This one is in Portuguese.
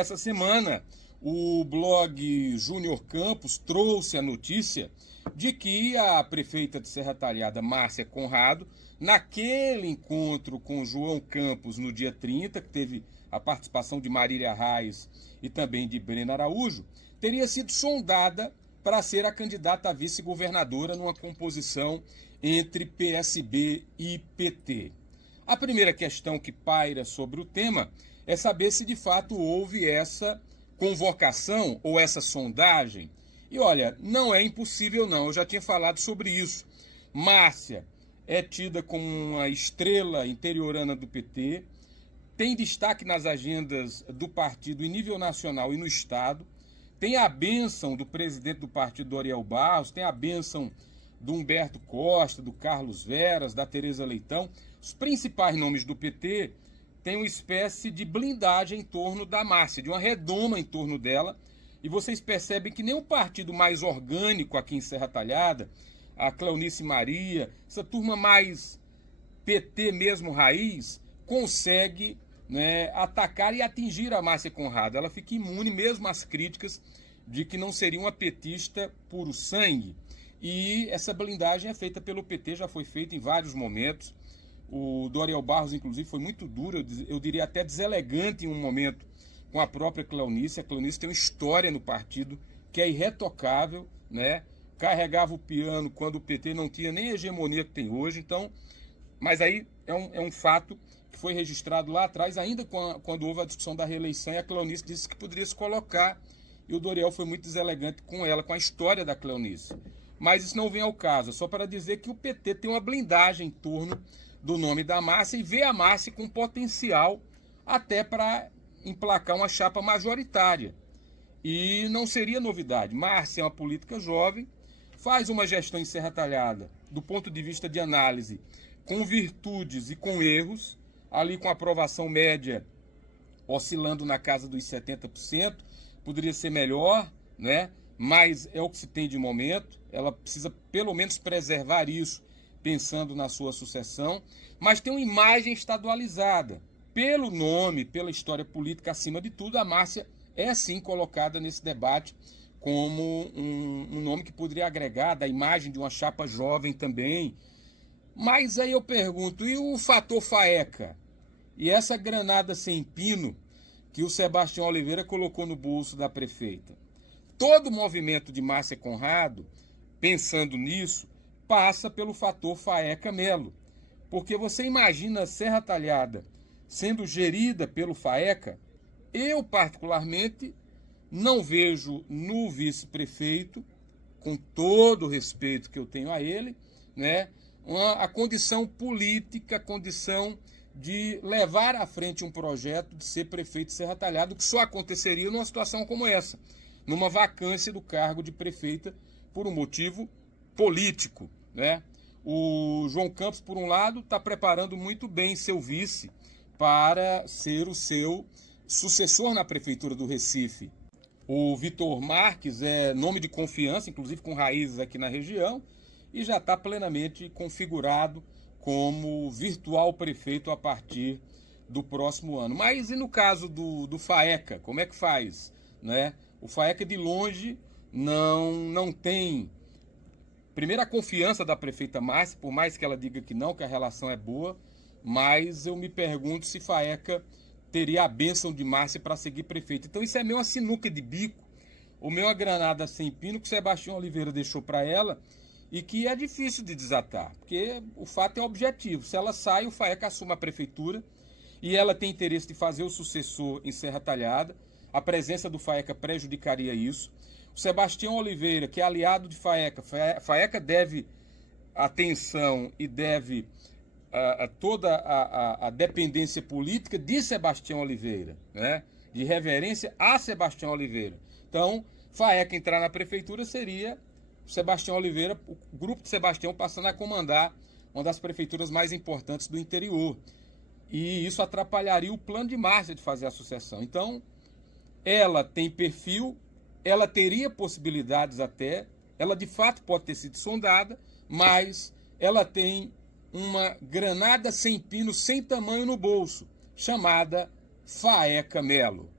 essa semana, o blog Júnior Campos trouxe a notícia de que a prefeita de Serra Talhada, Márcia Conrado, naquele encontro com João Campos no dia 30, que teve a participação de Marília Reis e também de Brena Araújo, teria sido sondada para ser a candidata a vice-governadora numa composição entre PSB e PT. A primeira questão que paira sobre o tema é saber se de fato houve essa convocação ou essa sondagem. E olha, não é impossível não, eu já tinha falado sobre isso. Márcia é tida como uma estrela interiorana do PT, tem destaque nas agendas do partido em nível nacional e no estado, tem a bênção do presidente do partido, Doriel Barros, tem a bênção do Humberto Costa, do Carlos Veras, da Tereza Leitão. Os principais nomes do PT têm uma espécie de blindagem em torno da Márcia, de uma redoma em torno dela, e vocês percebem que nem o partido mais orgânico aqui em Serra Talhada, a Cleonice Maria, essa turma mais PT mesmo raiz, consegue, né, atacar e atingir a Márcia Conrado. Ela fica imune mesmo às críticas de que não seria uma petista puro sangue. E essa blindagem é feita pelo PT, já foi feita em vários momentos. O Doriel Barros, inclusive, foi muito duro, eu diria até deselegante em um momento com a própria Cleonice. A Cleonice tem uma história no partido que é irretocável, né? Carregava o piano quando o PT não tinha nem a hegemonia que tem hoje. Então, mas aí é um fato que foi registrado lá atrás, ainda quando houve a discussão da reeleição, e a Cleonice disse que poderia se colocar, e o Doriel foi muito deselegante com ela, com a história da Cleonice. Mas isso não vem ao caso, é só para dizer que o PT tem uma blindagem em torno do nome da Márcia e vê a Márcia com potencial até para emplacar uma chapa majoritária. E não seria novidade. Márcia é uma política jovem, faz uma gestão em Serra Talhada, do ponto de vista de análise, com virtudes e com erros, ali com aprovação média oscilando na casa dos 70%, poderia ser melhor, né? Mas é o que se tem de momento. Ela precisa pelo menos preservar isso, pensando na sua sucessão, mas tem uma imagem estadualizada. Pelo nome, pela história política, acima de tudo, a Márcia é sim colocada nesse debate como um nome que poderia agregar da imagem de uma chapa jovem também. Mas aí eu pergunto, e o fator Faeca? E essa granada sem pino que o Sebastião Oliveira colocou no bolso da prefeita? Todo o movimento de Márcia Conrado, pensando nisso, passa pelo fator Faeca Melo. Porque você imagina Serra Talhada sendo gerida pelo Faeca? Eu, particularmente, não vejo no vice-prefeito, com todo o respeito que eu tenho a ele, né, a condição política, a condição de levar à frente um projeto de ser prefeito de Serra Talhada, que só aconteceria numa situação como essa, numa vacância do cargo de prefeita por um motivo político, né? O João Campos, por um lado, está preparando muito bem seu vice para ser o seu sucessor na prefeitura do Recife. O Vitor Marques é nome de confiança, inclusive com raízes aqui na região, e já está plenamente configurado como virtual prefeito a partir do próximo ano. Mas e no caso do Faeca, como é que faz, né? O Faeca de longe não tem, primeiro, a confiança da prefeita Márcia, por mais que ela diga que não, que a relação é boa, mas eu me pergunto se Faeca teria a bênção de Márcia para seguir prefeito. Então isso é meio uma sinuca de bico, ou meio uma granada sem pino que o Sebastião Oliveira deixou para ela, e que é difícil de desatar, porque o fato é objetivo. Se ela sai, o Faeca assume a prefeitura, e ela tem interesse de fazer o sucessor em Serra Talhada. A presença do Faeca prejudicaria isso. O Sebastião Oliveira, que é aliado de Faeca, Faeca deve atenção e deve toda a dependência política de Sebastião Oliveira, né? De reverência a Sebastião Oliveira. Então, Faeca entrar na prefeitura seria Sebastião Oliveira, o grupo de Sebastião passando a comandar uma das prefeituras mais importantes do interior. E isso atrapalharia o plano de Márcia de fazer a sucessão. Então, ela tem perfil, ela teria possibilidades até, ela de fato pode ter sido sondada, mas ela tem uma granada sem pino, sem tamanho no bolso, chamada Faeca Melo.